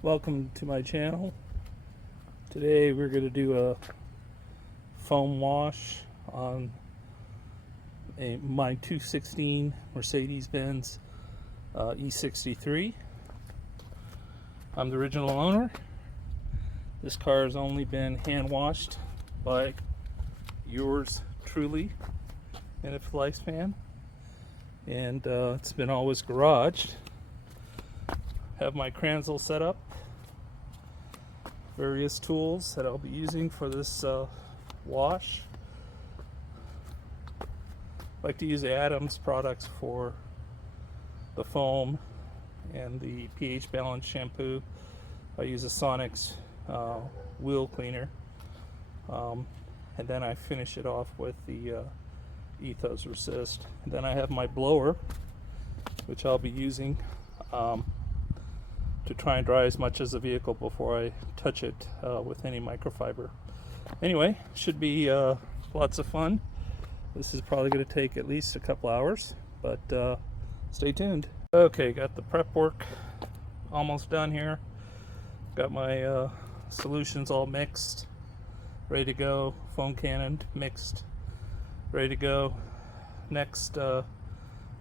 Welcome to my channel. Today we're going to do a foam wash on my 2016 Mercedes-Benz E63. I'm the original owner. This car has only been hand washed by yours truly in its lifespan, and it's been always garaged. Have my Kranzle set up, various tools that I'll be using for this wash. I like to use Adams products for the foam and the pH balance shampoo. I use a Sonax wheel cleaner, and then I finish it off with the Ethos Resist. And then I have my blower, which I'll be using to try and dry as much as the vehicle before I touch it with any microfiber. Anyway, should be lots of fun. This is probably going to take at least a couple hours, but stay tuned. Okay, got the prep work almost done here. Got my solutions all mixed, ready to go. Foam cannon mixed, ready to go. Next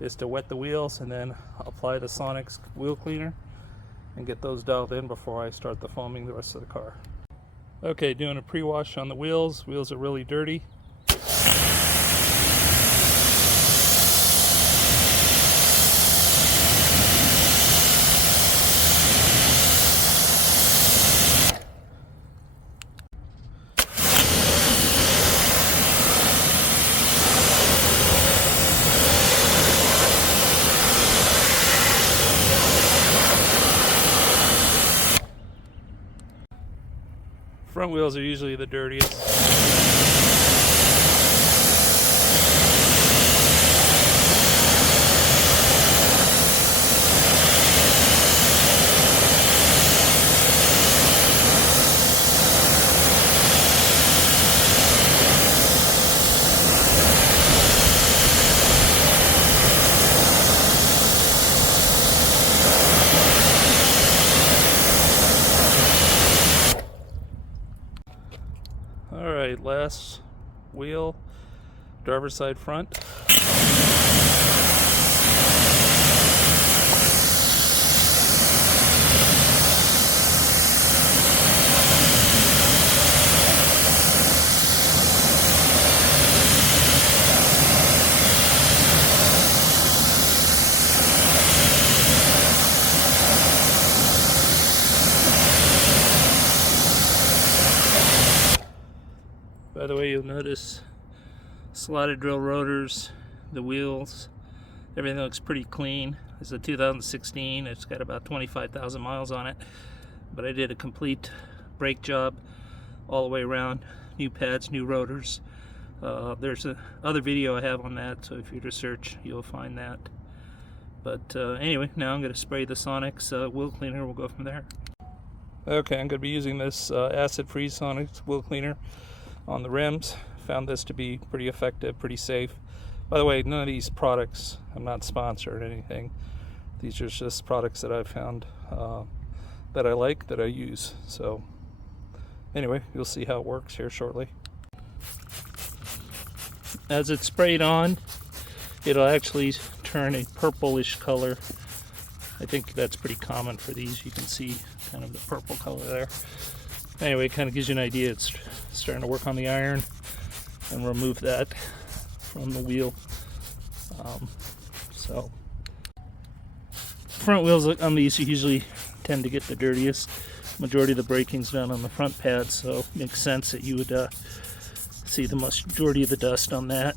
is to wet the wheels and then apply the Sonax wheel cleaner and get those dialed in before I start the foaming the rest of the car. Okay, doing a pre-wash on the wheels. Wheels are really dirty. Front wheels are usually the dirtiest. Alright, last wheel, driver's side front. By the way, you'll notice slotted drill rotors, the wheels, everything looks pretty clean. It's a 2016, it's got about 25,000 miles on it, but I did a complete brake job all the way around, new pads, new rotors. There's another video I have on that, so if you to search, you'll find that. But anyway, now I'm going to spray the Sonax wheel cleaner. We'll go from there. Okay, I'm going to be using this Acid Free Sonax wheel cleaner on the rims. Found this to be pretty effective, pretty safe. By the way, none of these products, I'm not sponsored or anything. These are just products that I've found that I like, that I use. So anyway, you'll see how it works here shortly. As it's sprayed on, it'll actually turn a purplish color. I think that's pretty common for these. You can see kind of the purple color there. Anyway, it kind of gives you an idea. It's starting to work on the iron and remove that from the wheel. So front wheels on these usually tend to get the dirtiest. Majority of the braking's done on the front pad, so it makes sense that you would see the majority of the dust on that.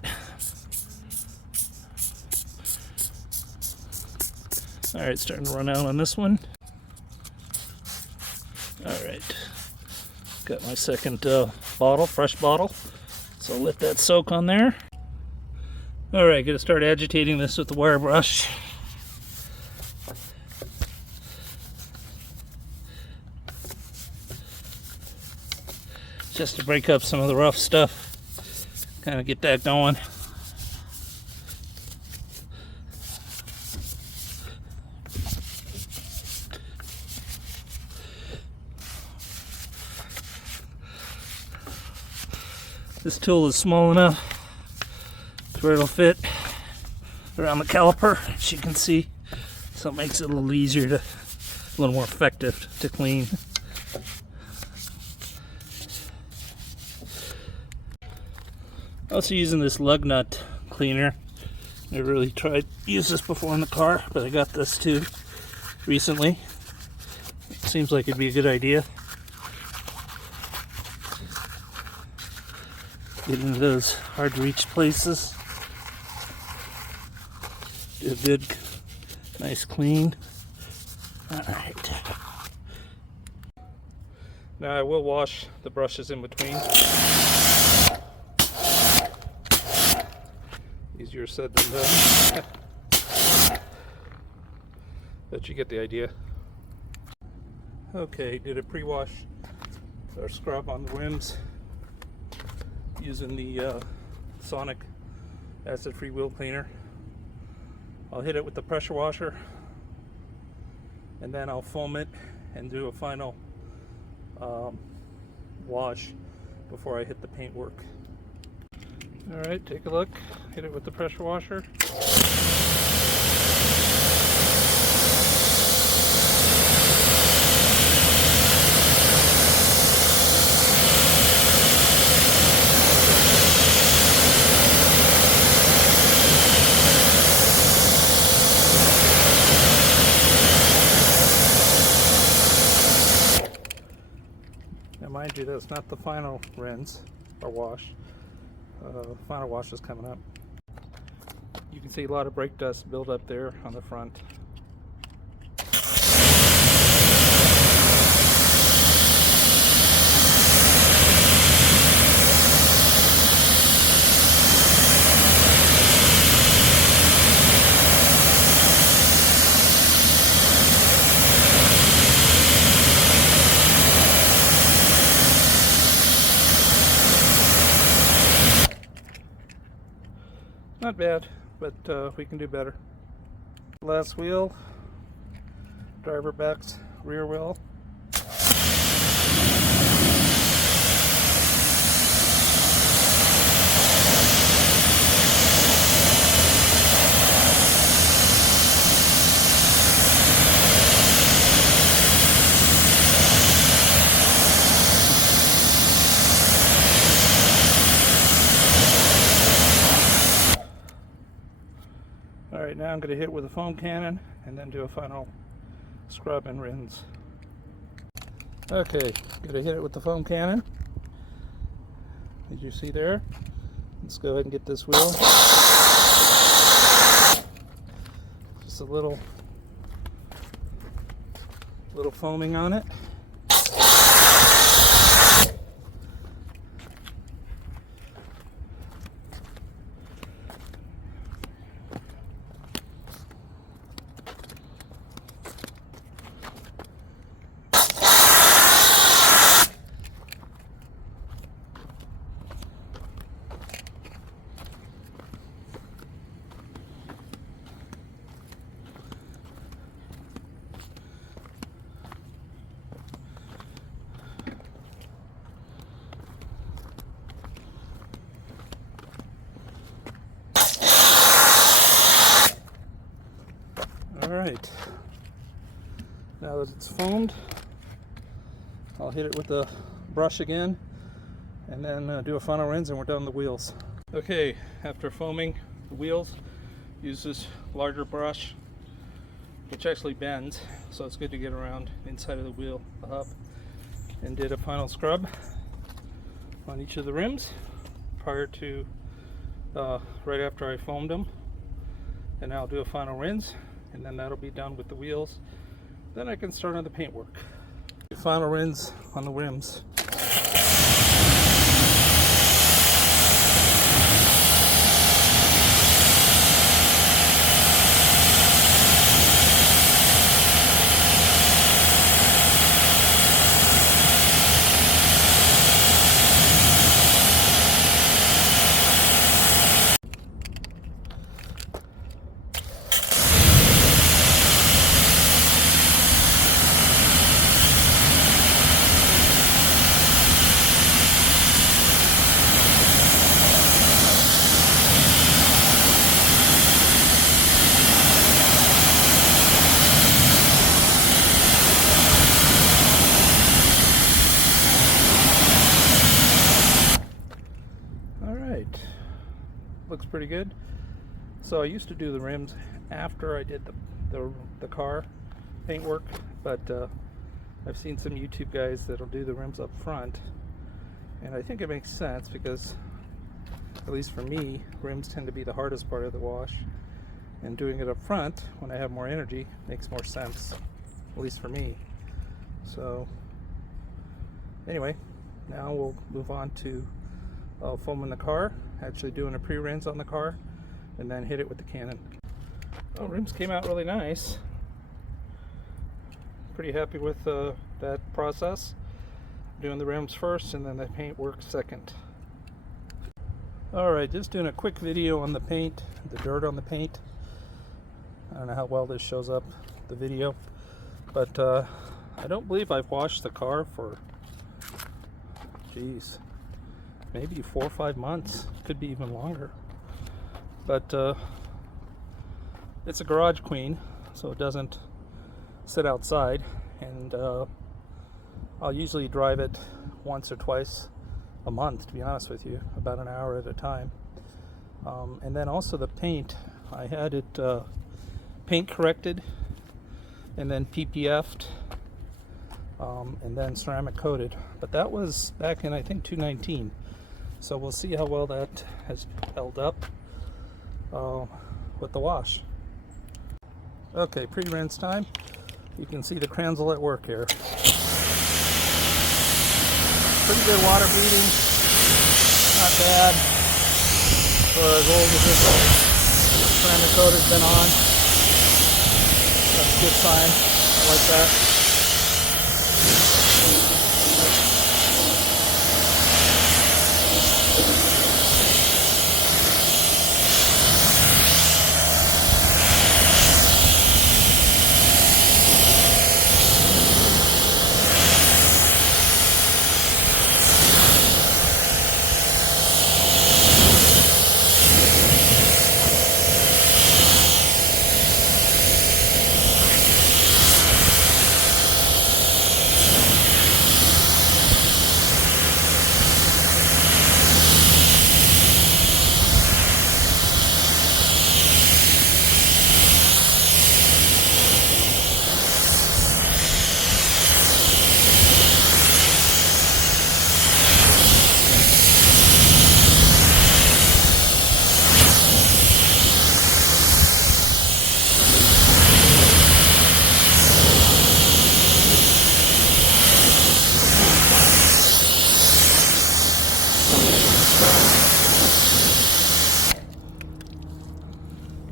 Alright, starting to run out on this one. Alright. Got my second bottle, fresh bottle, so let that soak on there. Alright, gonna start agitating this with the wire brush. Just to break up some of the rough stuff, kind of get that going. This tool is small enough to where it'll fit around the caliper, as you can see, so it makes it a little easier to, a little more effective to clean. Also using this lug nut cleaner. Never really tried to use this before in the car, but I got this too recently. It seems like it'd be a good idea. Get into those hard to reach places. Do a good, nice clean. Alright. Now I will wash the brushes in between. Easier said than done. But you get the idea. Okay, did a pre-wash or scrub on the rims using the Sonax Acid Free Wheel cleaner. I'll hit it with the pressure washer and then I'll foam it and do a final wash before I hit the paint work. Alright, take a look. Hit it with the pressure washer. Now mind you, that's not the final rinse or wash. Final wash is coming up. You can see a lot of brake dust build up there on the front. Not bad, but we can do better. Last wheel, driver back's rear wheel. Alright, now I'm going to hit it with a foam cannon and then do a final scrub and rinse. Okay, going to hit it with the foam cannon. As you see there, let's go ahead and get this wheel. Just a little foaming on it. Alright, now that it's foamed, I'll hit it with the brush again and then do a final rinse and we're done the wheels. Okay, after foaming the wheels, use this larger brush which actually bends, so it's good to get around inside of the wheel, the hub, and did a final scrub on each of the rims prior to right after I foamed them, and now I'll do a final rinse and then that'll be done with the wheels. Then I can start on the paint work. Final rinse on the rims. looks pretty good. So I used to do the rims after I did the car paint work, but I've seen some YouTube guys that'll do the rims up front, and I think it makes sense because, at least for me, rims tend to be the hardest part of the wash, and doing it up front when I have more energy makes more sense, at least for me. So anyway, now we'll move on to foaming the car, actually doing a pre-rinse on the car, and then hit it with the cannon. Oh, rims came out really nice. Pretty happy with that process. Doing the rims first and then the paint work second. Alright, just doing a quick video on the paint, the dirt on the paint. I don't know how well this shows up, the video, but I don't believe I've washed the car for, geez, maybe 4 or 5 months. Could be even longer. But it's a garage queen, so it doesn't sit outside, and I'll usually drive it once or twice a month, to be honest with you, about an hour at a time. And then also the paint, I had it paint corrected and then PPF'd and then ceramic coated, but that was back in, I think, 2019. So we'll see how well that has held up with the wash. Okay, pre-rinse time. You can see the Kranzle at work here. Pretty good water beading, not bad. For as old as this ceramic coat has been on, that's a good sign. I like that.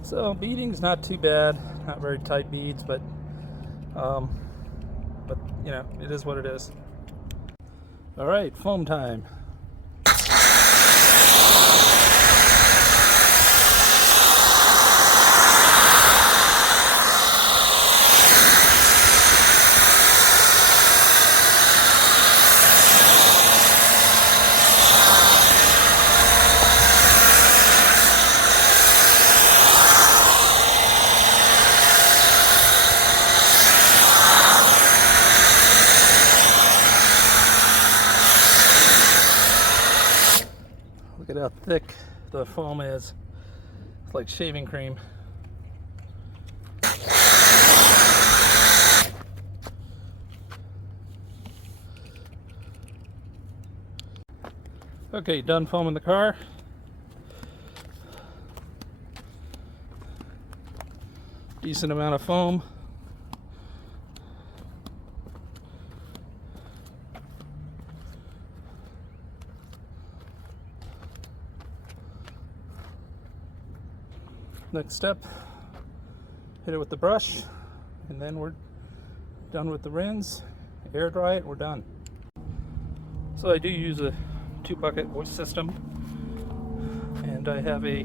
So beading's not too bad, not very tight beads, but you know, it is what it is. All right, foam time. Look at how thick the foam is. It's like shaving cream. Okay, done foaming the car. Decent amount of foam. Next step, hit it with the brush, and then we're done with the rinse, air dry it, we're done. So I do use a 2-bucket wash system, and I have a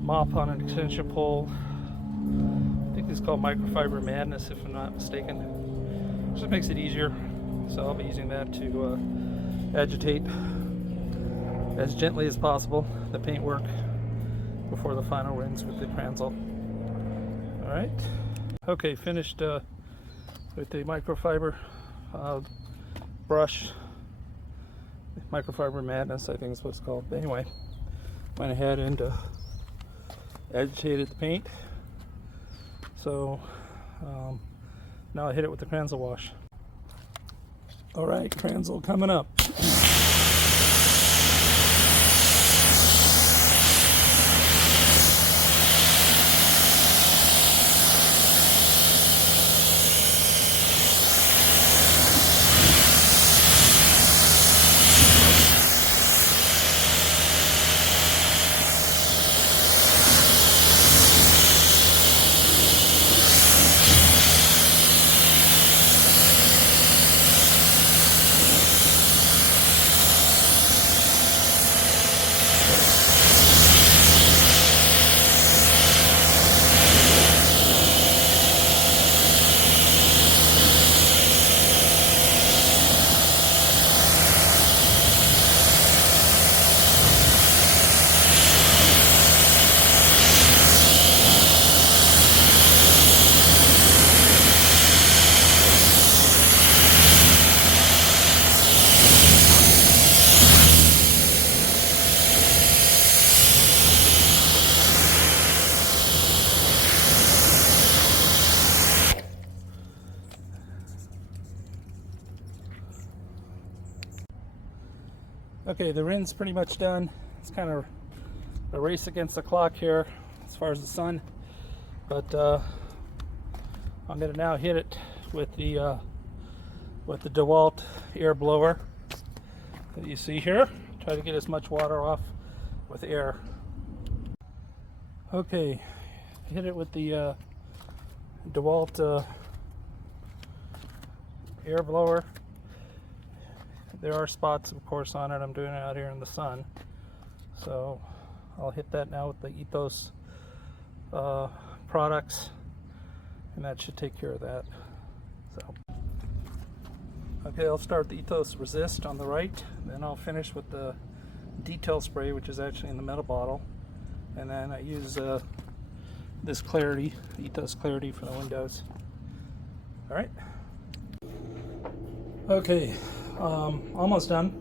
mop on an extension pole. I think it's called Microber Madness, if I'm not mistaken. Just makes it easier, so I'll be using that to agitate as gently as possible the paintwork before the final rinse with the Kranzle. Alright, okay, finished with the microfiber brush. Microber Madness, I think is what it's called. But anyway, went ahead and agitated the paint. So now I hit it with the Kranzle wash. Alright, Kranzle coming up. Okay, the rin's pretty much done. It's kind of a race against the clock here as far as the sun, but I'm going to now hit it with the Dewalt Air Blower that you see here. Try to get as much water off with air. Okay, hit it with the Dewalt Air Blower. There are spots, of course, on it. I'm doing it out here in the sun. So I'll hit that now with the Ethos products, and that should take care of that. So, okay, I'll start the Ethos Resist on the right, then I'll finish with the Detail Spray, which is actually in the metal bottle, and then I use this Clarity, Ethos Clarity, for the windows. All right. Okay. Almost done.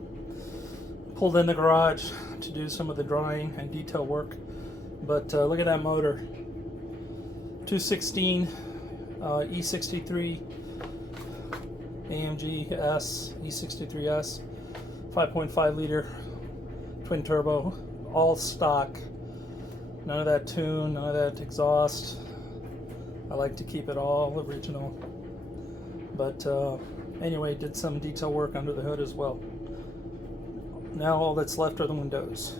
Pulled in the garage to do some of the drawing and detail work, but look at that motor. 216 E63 AMG E63s, 5.5 liter twin turbo, all stock. None of that tune, none of that exhaust. I like to keep it all original, but anyway, did some detail work under the hood as well. Now all that's left are the windows.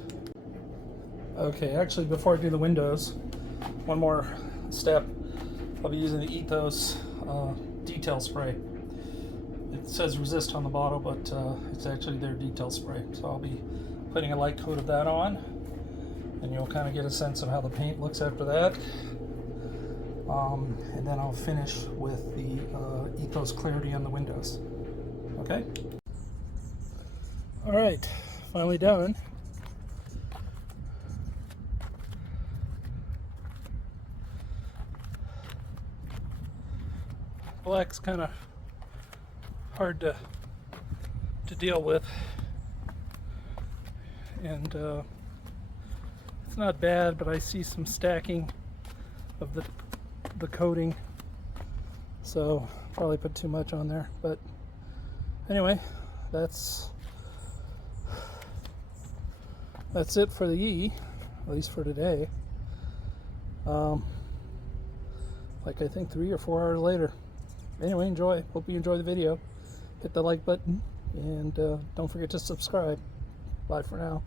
Okay, actually before I do the windows, one more step. I'll be using the Ethos Detail Spray. It says Resist on the bottle, but it's actually their detail spray. So I'll be putting a light coat of that on, and you'll kind of get a sense of how the paint looks after that. And then I'll finish with the Ethos Clarity on the windows. Okay? Alright, finally done. Black's kind of hard to deal with, and it's not bad, but I see some stacking of the coating, so probably put too much on there. But anyway, that's it for the E, at least for today. Like I think 3 or 4 hours later. Anyway, enjoy. Hope you enjoy the video. Hit the like button, and don't forget to subscribe. Bye for now.